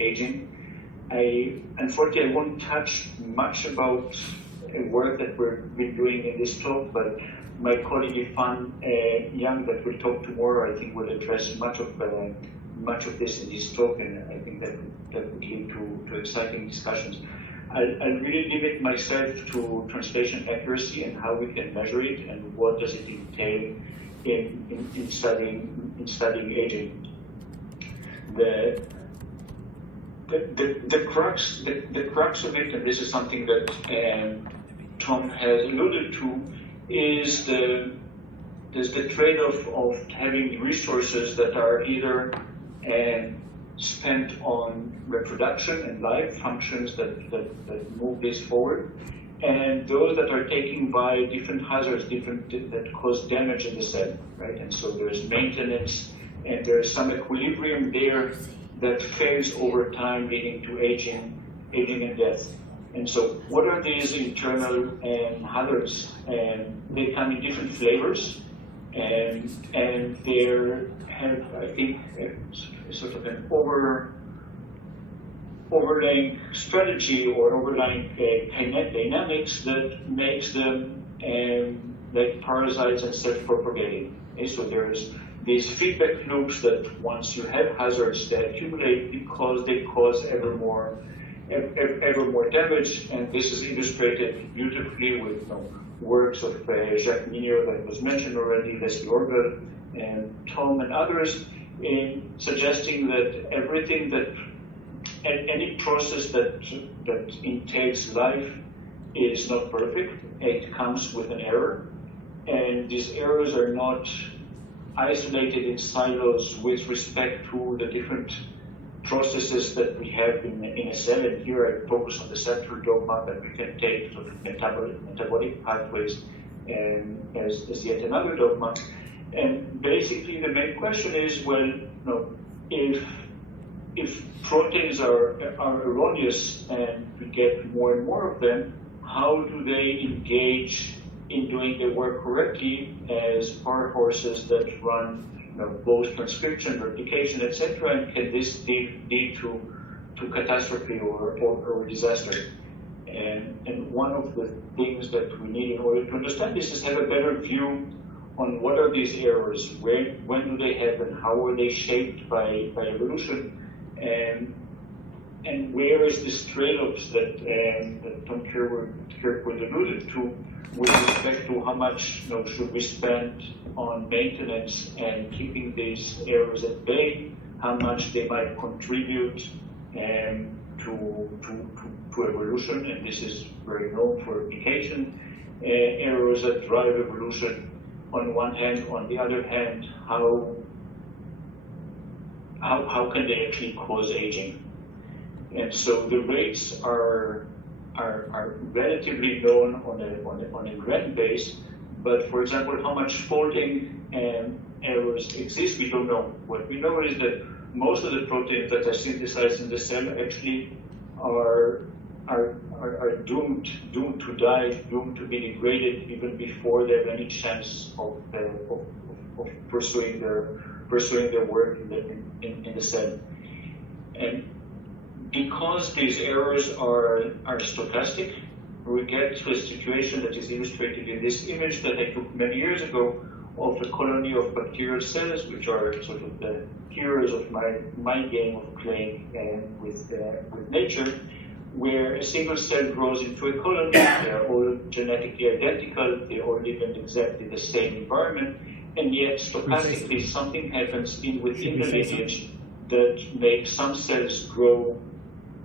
aging. Unfortunately, I won't touch much about work that we've been doing in this talk, but my colleague Ifan Young, that will talk tomorrow, I think will address much of this in his talk, and I think that would lead to exciting discussions. I'll really limit myself to translation accuracy and how we can measure it and what does it entail in studying aging. The crux of it, and this is something that Tom has alluded to, is there's the trade-off of having resources that are either spent on reproduction and life functions that move this forward, and those that are taken by different hazards, that cause damage in the cell, right? And so there's maintenance, and there's some equilibrium there that fails over time, leading to aging and death. And so what are these internal hazards? They come in different flavors, and they have, I think, sort of an overlaying strategy or overlying kinetic dynamics that makes them like parasites and self-propagating. Okay? So there's these feedback loops that once you have hazards, they accumulate because they cause ever more damage, and this is illustrated beautifully with works of Jacques Mignot that was mentioned already, Leslie Orville, and Tom and others, in suggesting that everything that any process that entails life is not perfect. It comes with an error, and these errors are not isolated in silos with respect to the different processes that we have in a cell. And here I focus on the central dogma that we can take sort of metabolic pathways as yet another dogma. And basically the main question is, well, if proteins are erroneous and we get more and more of them, how do they engage in doing their work correctly as power horses that run both transcription, replication, etc., and can this lead to catastrophe or disaster? And one of the things that we need in order to understand this is have a better view on what are these errors, when do they happen, how are they shaped by evolution, and where is this trade-offs that Tom Kirkwood alluded to with respect to how much should we spend on maintenance and keeping these errors at bay, how much they might contribute to evolution, and this is very known for replication, errors that drive evolution on one hand. On the other hand, how can they actually cause aging? And so the rates are relatively known on a grand base, but for example, how much folding errors exist, we don't know. What we know is that most of the proteins that are synthesized in the cell actually are doomed to die, doomed to be degraded even before they have any chance of pursuing their work in the cell. And because these errors are stochastic, we get to a situation that is illustrated in this image that I took many years ago of a colony of bacterial cells, which are sort of the heroes of my game of playing with nature, where a single cell grows into a colony. They are all genetically identical, they all live in exactly the same environment, and yet stochastically something happens within the lineage that makes some cells grow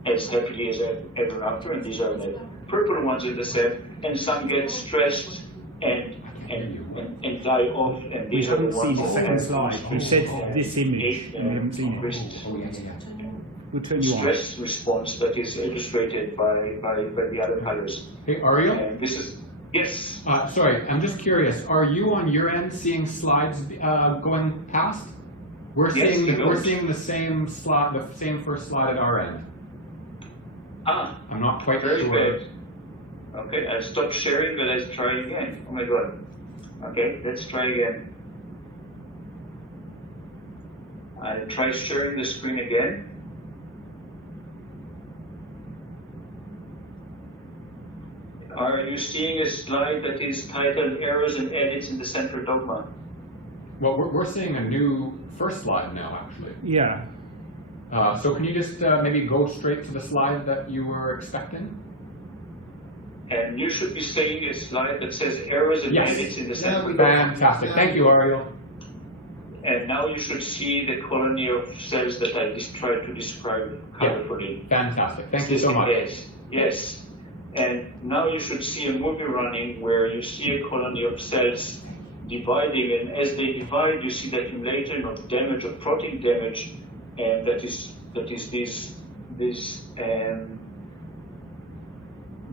as happily as ever after, and these are the purple ones in the cell, and some get stressed and die off, and these are the ones that second slide. You said this image, and we haven't seen it. We'll turn you on. Stress response that is illustrated by the other colors. Hey, Ariel? And this is, yes. Sorry, I'm just curious. Are you on your end seeing slides going past? We're seeing the same slide, the same first slide at our end. I'm not quite very sure. bad. Okay, I'll stop sharing, but let's try again. Oh my God. Okay, let's try again. I'll try sharing the screen again. Are you seeing a slide that is titled Errors and Edits in the Central Dogma? Well, we're seeing a new first slide now, actually. Yeah. So can you just maybe go straight to the slide that you were expecting? And you should be seeing a slide that says Errors and Edits in the Central Dogma. Fantastic. Thank you, Ariel. And now you should see the colony of cells that I just tried to describe colorfully. Fantastic. Thank you so much. Yes, yes. And now you should see a movie running where you see a colony of cells dividing, and as they divide, you see the accumulation of damage, of protein damage, and that is these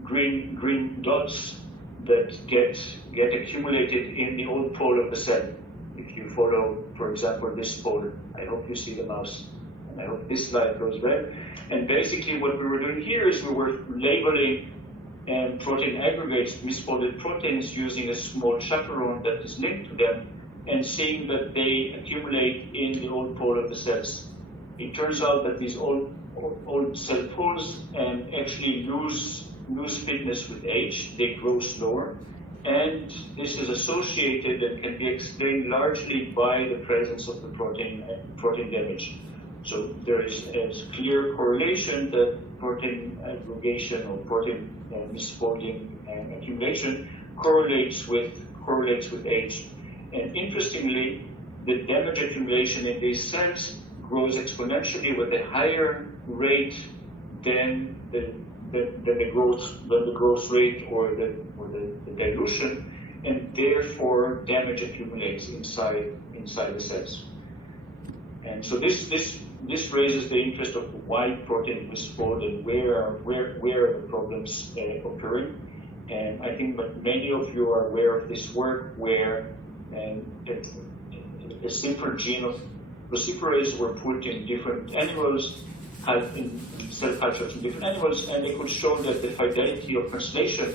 green dots that get accumulated in the old pole of the cell. If you follow, for example, this pole, I hope you see the mouse, and I hope this slide goes well. And basically what we were doing here is we were labeling protein aggregates, misfolded proteins, using a small chaperone that is linked to them, and seeing that they accumulate in the old pole of the cells. It turns out that these old cell poles actually lose fitness with age. They grow slower. And this is associated and can be explained largely by the presence of the protein damage. So there is a clear correlation that protein aggregation or protein misfolding and accumulation correlates with age. And interestingly, the damage accumulation in these cells grows exponentially with a higher rate than the growth rate or the dilution, and therefore damage accumulates inside the cells. And so this raises the interest of why protein misfold and where are the problems occurring. And I think that many of you are aware of this work where a simple gene of luciferase were put in different animals, in cell cultures in different animals, and they could show that the fidelity of translation,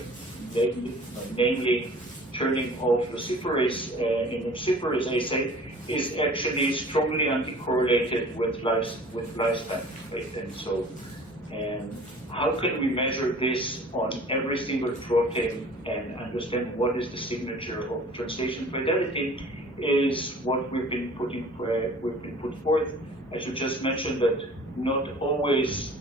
namely turning off luciferase in luciferase assay, is actually strongly anti-correlated with lifespan. Right? And so, how can we measure this on every single protein and understand what is the signature of translation fidelity? Is what we've been put forth. I should just mention that not always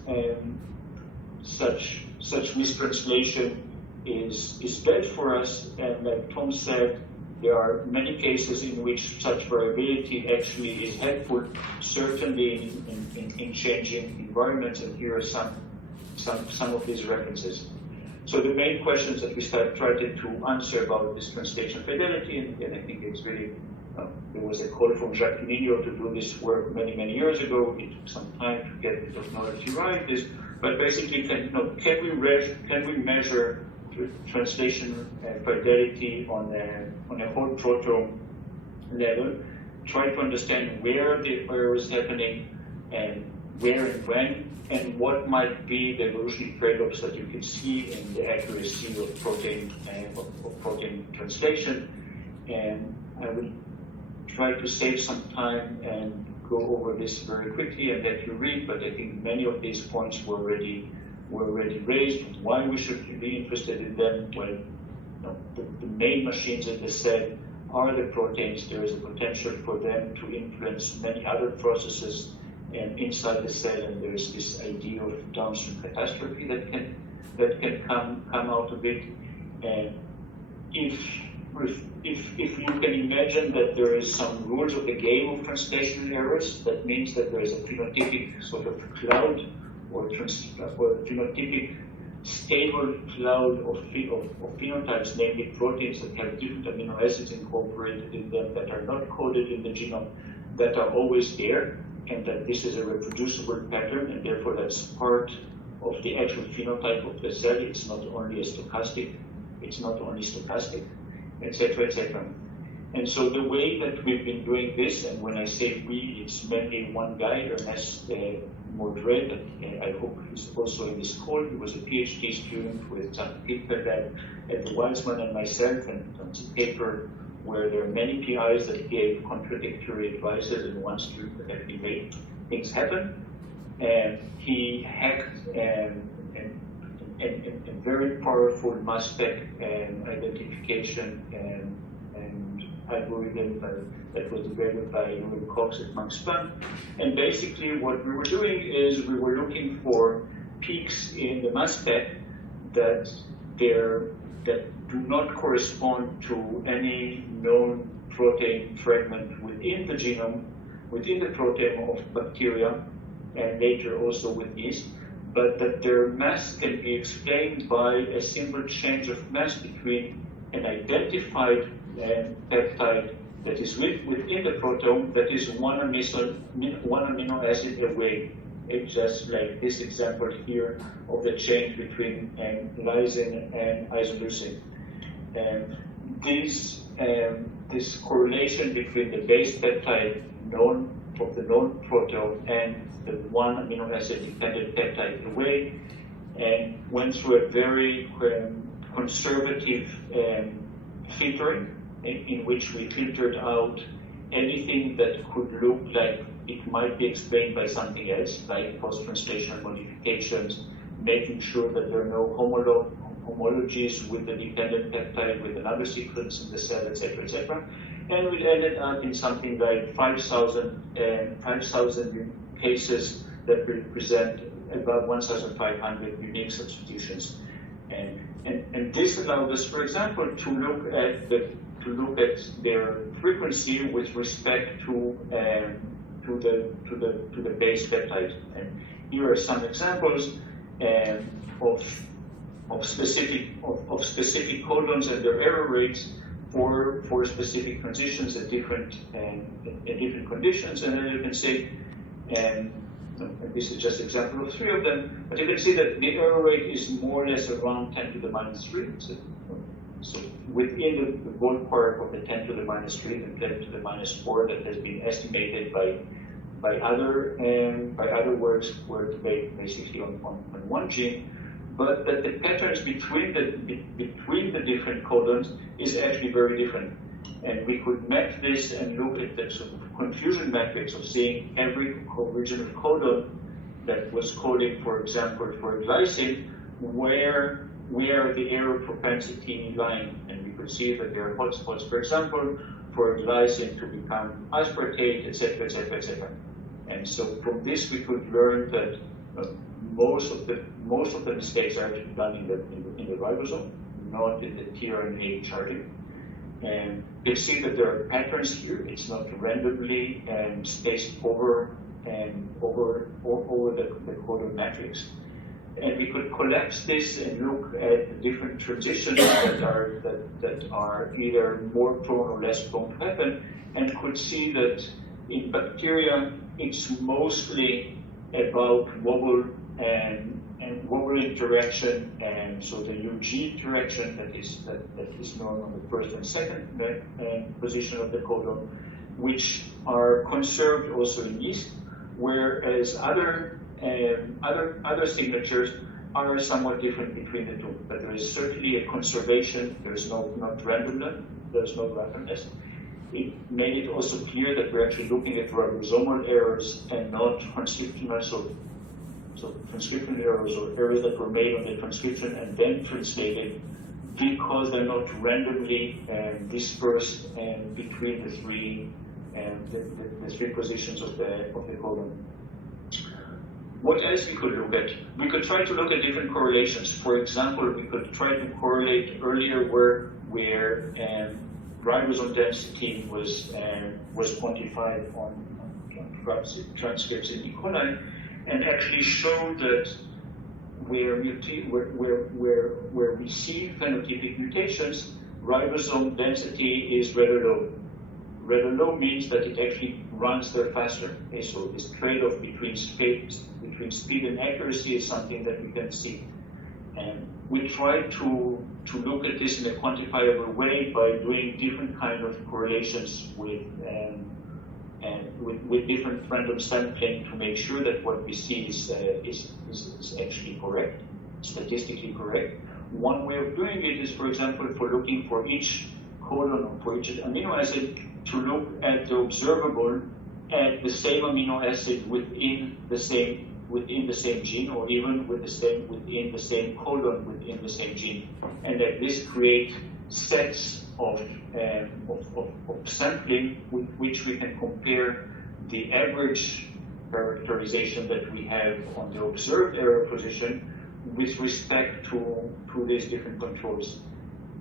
such mistranslation is bad for us, and like Tom said, there are many cases in which such variability actually is helpful, certainly in changing environments, and here are some of these references. So the main questions that we tried to answer about this translation fidelity, and again, I think it's really, there was a call from Jacques Pinillo to do this work many years ago. It took some time to get the technology right. But basically, can we measure translation fidelity on a whole proteome level? Try to understand where the error is happening and where and when, and what might be the evolutionary trade-offs that you can see in the accuracy of protein translation. And I will try to save some time and go over this very quickly and let you read, but I think many of these points were already raised. Why we should be interested in them? Well, the main machines in the cell are the proteins. There is a potential for them to influence many other processes inside the cell, and there is this idea of downstream catastrophe that can come out of it. And if you can imagine that there is some rules of the game of translation errors, that means that there is a phenotypic sort of cloud or phenotypic stable cloud of phenotypes, namely proteins that have different amino acids incorporated in them that are not coded in the genome, that are always there, and that this is a reproducible pattern, and therefore that's part of the actual phenotype of the cell. It's not only stochastic, etc., etc. And so the way that we've been doing this, and when I say we, it's mainly one guy, Ernest Modred, that I hope he's also in this call. He was a PhD student with some people at the Weizmann and myself, and it's a paper where there are many PIs that gave contradictory advices, and one student that actually made things happen. And he hacked an very powerful mass spec identification and algorithm that was developed by Louis Cox at Max Planck. And basically what we were doing is we were looking for peaks in the mass spec that do not correspond to any known protein fragment within the genome, within the proteome of bacteria, and later also with yeast, but that their mass can be explained by a simple change of mass between an identified peptide that is within the proteome that is one amino acid away. It's just like this example here of the change between lysine and isoleucine. This correlation between the base peptide of the known proteome and the one amino acid dependent peptide away, and went through a very conservative filtering in which we filtered out anything that could look like it might be explained by something else, like post-translational modifications, making sure that there are no homologies with the dependent peptide with another sequence in the cell, etc., etc. And we ended up in something like 5,000 cases that represent about 1,500 unique substitutions. And this allowed us, for example, to look at their frequency with respect to the base peptide. And here are some examples of specific codons and their error rates for specific transitions at different conditions. And then you can see, and this is just an example of 3 of them, but you can see that the error rate is more or less around 10 to the minus 3. So within the ballpark of the 10 to the minus 3 and 10 to the minus 4 that has been estimated by other works were basically on one gene, but that the patterns between the different codons is actually very different. And we could map this and look at the sort of confusion matrix of seeing every region of codon that was coding, for example, for glycine, where the error propensity lying. And we could see that there are hotspots, for example, for glycine to become aspartate, etc., etc., etc. And so from this we could learn that most of the mistakes are actually done in the ribosome, not in the tRNA charging. And you see that there are patterns here. It's not randomly spaced over the codon matrix. And we could collapse this and look at the different transitions that are either more prone or less prone to happen, and could see that in bacteria it's mostly about wobble and wobble interaction, and so the UG interaction that is known on the first and second position of the codon, which are conserved also in yeast, whereas other signatures are somewhat different between the two. But there is certainly a conservation. There is not randomness. There is no randomness. It made it also clear that we're actually looking at ribosomal errors and not transcriptional. So transcription errors or errors that were made on the transcription and then translated, because they're not randomly dispersed between the three positions of the codon. What else we could look at? We could try to look at different correlations. For example, we could try to correlate earlier work where ribosome density was quantified on transcripts in E. coli, and actually show that where we see phenotypic mutations, ribosome density is rather low. Rather low means that it actually runs there faster. Okay, so this trade-off between speed and accuracy is something that we can see. And we try to look at this in a quantifiable way by doing different kind of correlations with different random sampling to make sure that what we see is actually correct, statistically correct. One way of doing it is, for example, for looking for each codon or for each amino acid to look at the observable at the same amino acid within the same within the same gene, or even within the same codon within the same gene, and that this create sets of sampling with which we can compare the average characterization that we have on the observed error position with respect to these different controls.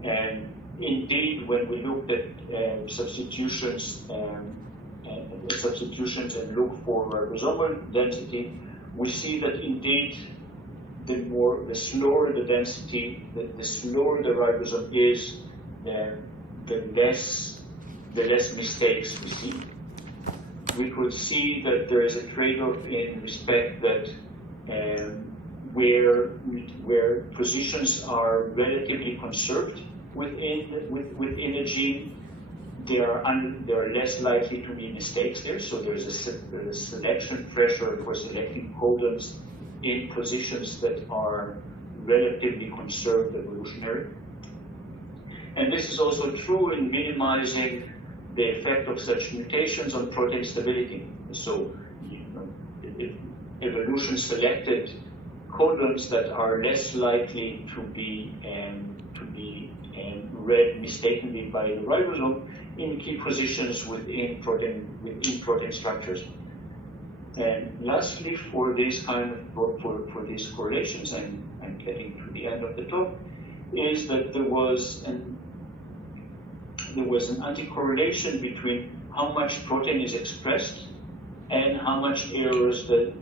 And indeed, when we looked at substitutions and look for ribosomal density, we see that indeed the slower the density, the slower the ribosome is, the less mistakes we see. We could see that there is a trade-off in respect that where positions are relatively conserved within a gene, there are less likely to be mistakes there. So there's a selection pressure for selecting codons in positions that are relatively conserved evolutionary. And this is also true in minimizing the effect of such mutations on protein stability. So, if evolution selected codons that are less likely to be read mistakenly by the ribosome in key positions within protein structures. And lastly, for these these correlations, I'm getting to the end of the talk, is that there was an anti-correlation between how much protein is expressed and how much errors do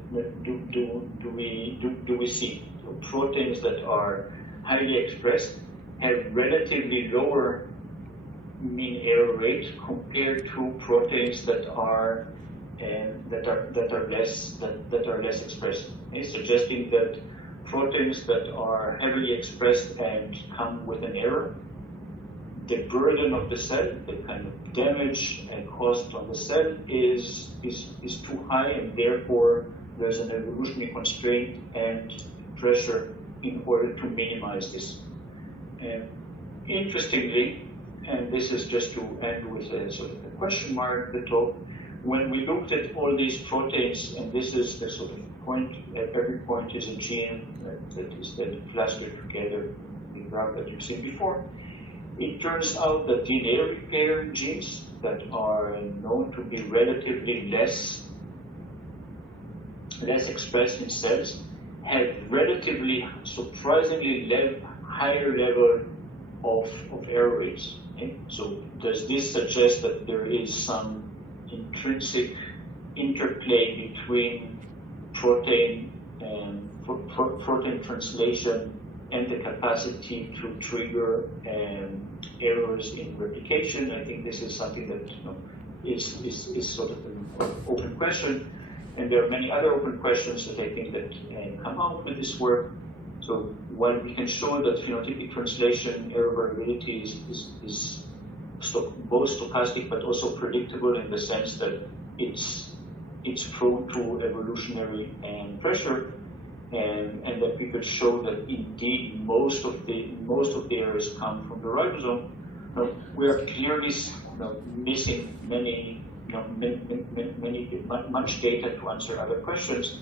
we see. So proteins that are highly expressed have relatively lower mean error rate compared to proteins that are less expressed, suggesting that proteins that are heavily expressed and come with an error, the burden of the cell, the kind of damage and cost on the cell is too high, and therefore there's an evolutionary constraint and pressure in order to minimize this. Interestingly, and this is just to end with a sort of a question mark, the talk, when we looked at all these proteins, and this is the sort of point, at every point is a gene that is then clustered together in the graph that you've seen before. It turns out that DNA repair genes that are known to be relatively less expressed in cells have relatively, surprisingly higher level of error rates. Okay? So does this suggest that there is some intrinsic interplay between protein translation and the capacity to trigger errors in replication? I think this is something that is sort of an open question, and there are many other open questions that I think that come out with this work. So while we can show that phenotypic translation error variability is both stochastic but also predictable in the sense that it's prone to evolutionary pressure, and that we could show that indeed most of the errors come from the ribosome. We are clearly missing much data to answer other questions.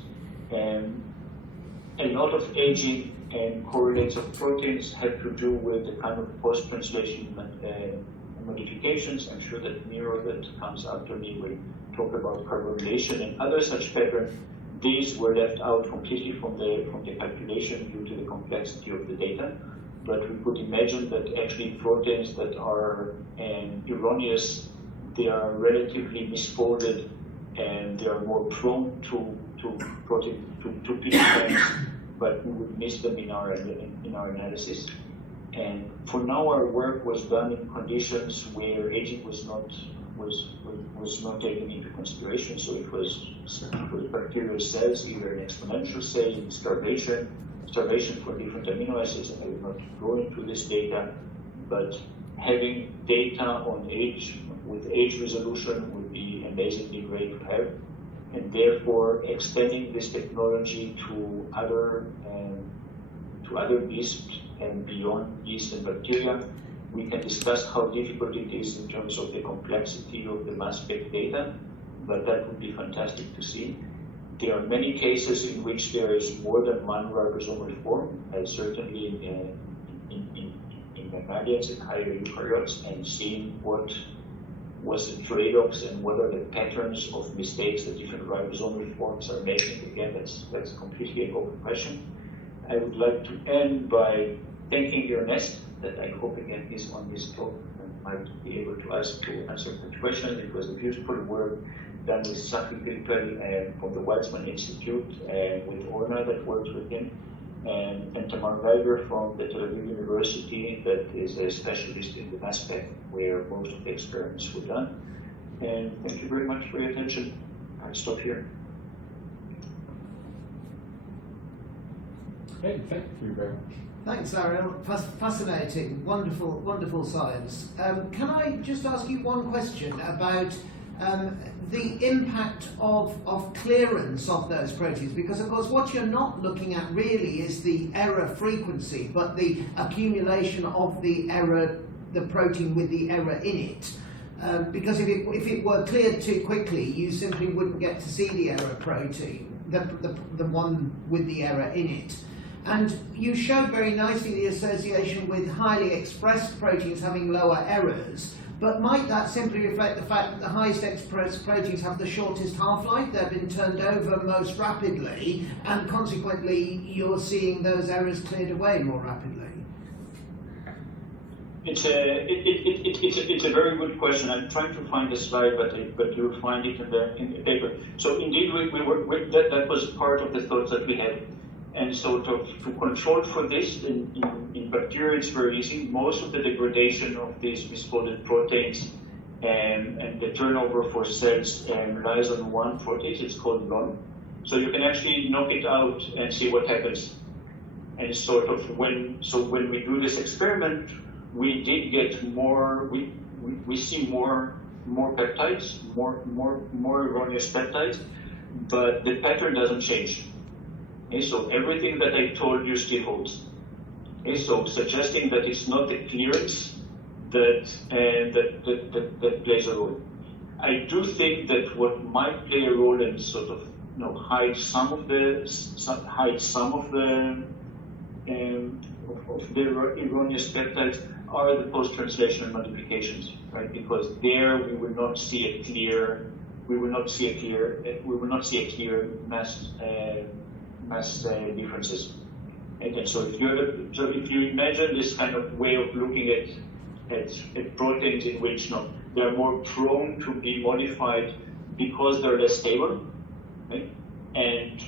A lot of aging and correlates of proteins have to do with the kind of post-translation modifications. I'm sure that Miro, that comes after me, will talk about carbonylation and other such patterns. These were left out completely from the calculation due to the complexity of the data. But we could imagine that actually proteins that are erroneous, they are relatively misfolded, and they are more prone to PTMs, but we would miss them in our analysis. And for now, our work was done in conditions where aging was not taken into consideration. So it was bacterial cells, either an exponential cell, in starvation for different amino acids, and I will not go into this data, but having data on age with age resolution would be amazingly great to have, and therefore extending this technology to other yeast and beyond yeast and bacteria. We can discuss how difficult it is in terms of the complexity of the mass spec data, but that would be fantastic to see. There are many cases in which there is more than one ribosomal form, certainly in mammalians and higher eukaryotes, and seeing what was the trade-offs and what are the patterns of mistakes that different ribosomal forms are making. Again, that's completely an open question. I would like to end by thanking Ernest, that I hope again is on this talk and might be able to answer the question. It was a beautiful work done with Safi Pilpel from the Weizmann Institute, with Orna that works with him, and Tamar Geiger from the Tel Aviv University, that is a specialist in the mass spec where most of the experiments were done. And thank you very much for your attention. I'll stop here. Hey, thank you very much. Thanks, Ariel. Fascinating, wonderful, wonderful science. Can I just ask you one question about the impact of clearance of those proteins? Because, of course, what you're not looking at really is the error frequency, but the accumulation of the error, the protein with the error in it. Because if it were cleared too quickly, you simply wouldn't get to see the error protein, the one with the error in it. And you showed very nicely the association with highly expressed proteins having lower errors, but might that simply reflect the fact that the highest expressed proteins have the shortest half-life? They've been turned over most rapidly, and consequently you're seeing those errors cleared away more rapidly. It's a very good question. I'm trying to find the slide, but you'll find it in the paper. So indeed, that was part of the thoughts that we had. And so to control for this, in bacteria it's very easy. Most of the degradation of these misfolded proteins and the turnover for cells relies on one protein. It's called LON. So you can actually knock it out and see what happens. And when we do this experiment, we did get more. We see more peptides, more erroneous peptides, but the pattern doesn't change. Okay, so everything that I told you still holds. Okay, so suggesting that it's not the clearance that plays a role. I do think that what might play a role and sort of hide some of the erroneous peptides are the post-translational modifications, right? Because there we will not see a clear mass differences. And so if you imagine this kind of way of looking at proteins in which they are more prone to be modified because they're less stable, right? And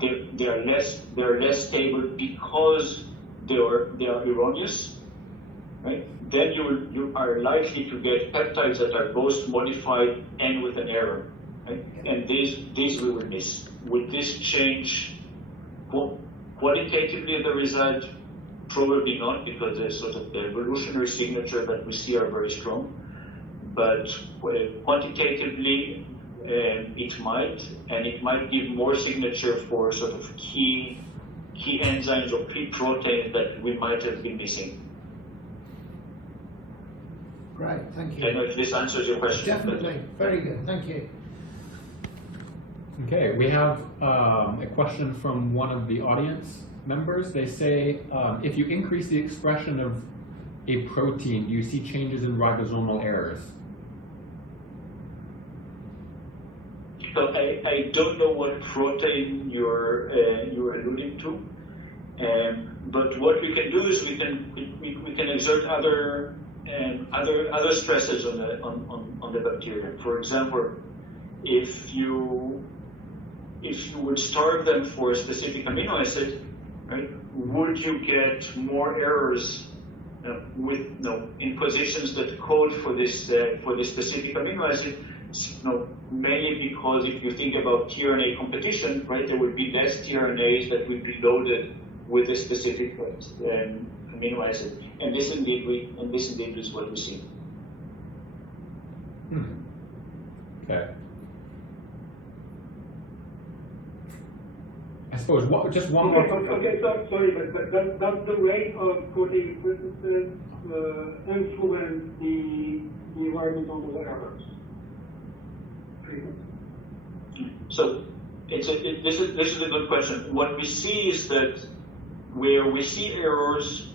they are less stable because they are erroneous, right? Then you are likely to get peptides that are both modified and with an error, right? And these we will miss. Would this change qualitatively the result? Probably not, because the evolutionary signature that we see are very strong. But quantitatively, it might, and it might give more signature for sort of key enzymes or key proteins that we might have been missing. Great, thank you. I don't know if this answers your question. Definitely, very good, thank you. Okay, we have a question from one of the audience members. They say, if you increase the expression of a protein, do you see changes in ribosomal errors? So I don't know what protein you're alluding to, but what we can do is we can exert other stresses on the bacteria. For example, if you would starve them for a specific amino acid, right, would you get more errors in positions that code for this specific amino acid? Mainly because if you think about tRNA competition, right, there would be less tRNAs that would be loaded with a specific amino acid, and this indeed is what we see. Okay. I suppose just one more. Okay, sorry, but does the rate of protein synthesis influence the environmental errors? So This is a good question. What we see is that where we see errors,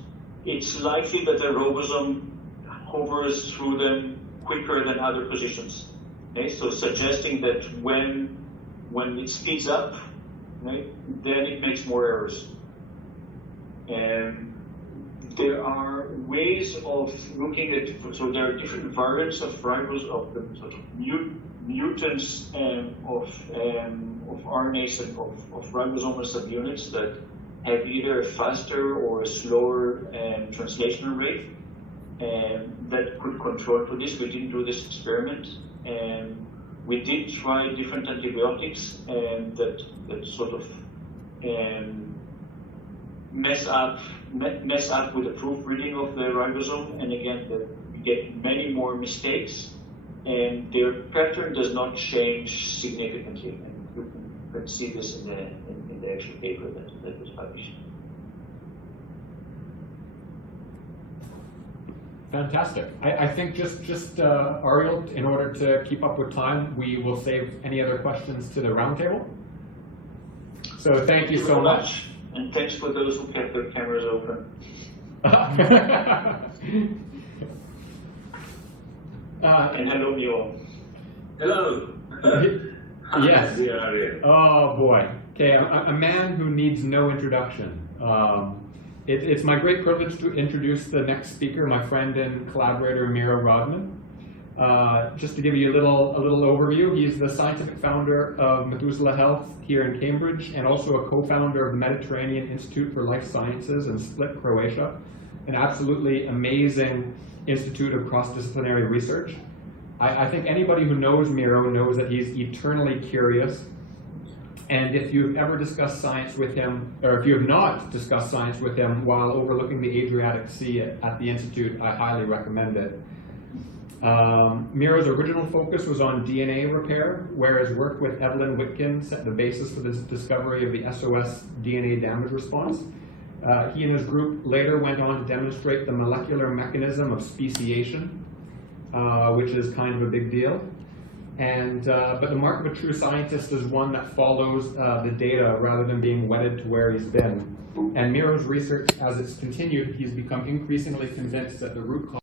it's likely that the ribosome hovers through them quicker than other positions. Okay, so suggesting that when it speeds up, right, then it makes more errors. And there are ways of looking at, so there are different variants of ribosome, of the sort of mutants of RNAs and of ribosomal subunits that have either a faster or a slower translational rate that could control to this. We didn't do this experiment. We did try different antibiotics that sort of mess up with the proofreading of the ribosome, and again, we get many more mistakes, and their pattern does not change significantly. And you can see this in the actual paper that was published. Fantastic. I think just Ariel, in order to keep up with time, we will save any other questions to the roundtable. So thank you so much. And thanks for those who kept their cameras open. And hello, Mio. Hello. Yes. Hi, Ariel. Oh boy. Okay, a man who needs no introduction. It's my great privilege to introduce the next speaker, my friend and collaborator, Miro Rodman. Just to give you a little overview, he's the scientific founder of Methuselah Health here in Cambridge, and also a co-founder of the Mediterranean Institute for Life Sciences in Split, Croatia, an absolutely amazing institute of cross-disciplinary research. I think anybody who knows Miro knows that he's eternally curious. And if you've ever discussed science with him, or if you have not discussed science with him while overlooking the Adriatic Sea at the Institute, I highly recommend it. Miro's original focus was on DNA repair, where his work with Evelyn Witkin set the basis for the discovery of the SOS DNA damage response. He and his group later went on to demonstrate the molecular mechanism of speciation, which is kind of a big deal. And, but the mark of a true scientist is one that follows the data rather than being wedded to where he's been. And Miro's research, as it's continued, he's become increasingly convinced that the root cause